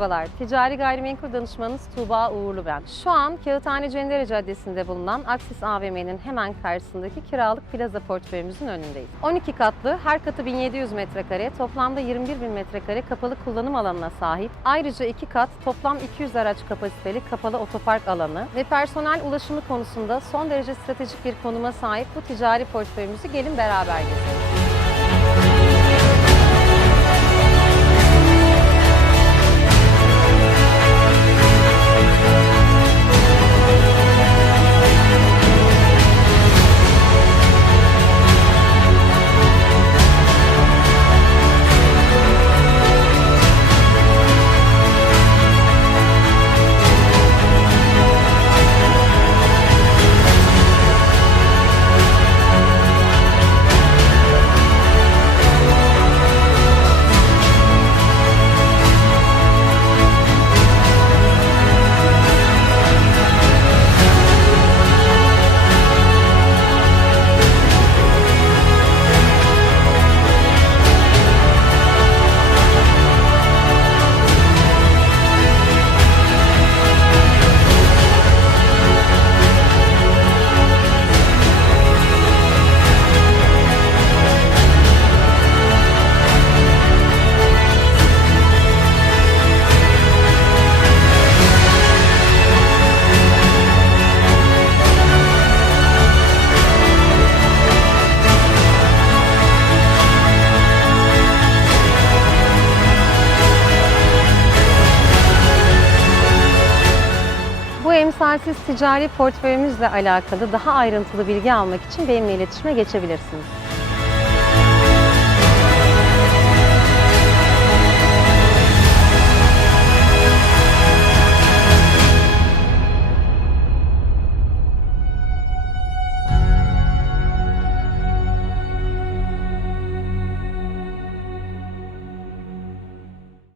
Merhabalar, ticari gayrimenkul danışmanınız Tuğba Uğurlu ben. Şu an Kağıthane Cendere Caddesi'nde bulunan Aksis AVM'nin hemen karşısındaki kiralık plaza portföyümüzün önündeyiz. 12 katlı, her katı 1700 metrekare, toplamda 21 bin metrekare kapalı kullanım alanına sahip. Ayrıca 2 kat, toplam 200 araç kapasiteli kapalı otopark alanı ve personel ulaşımı konusunda son derece stratejik bir konuma sahip bu ticari portföyümüzü gelin beraber gezelim. Emsalsiz ticari portföyümüzle alakalı daha ayrıntılı bilgi almak için benimle iletişime geçebilirsiniz.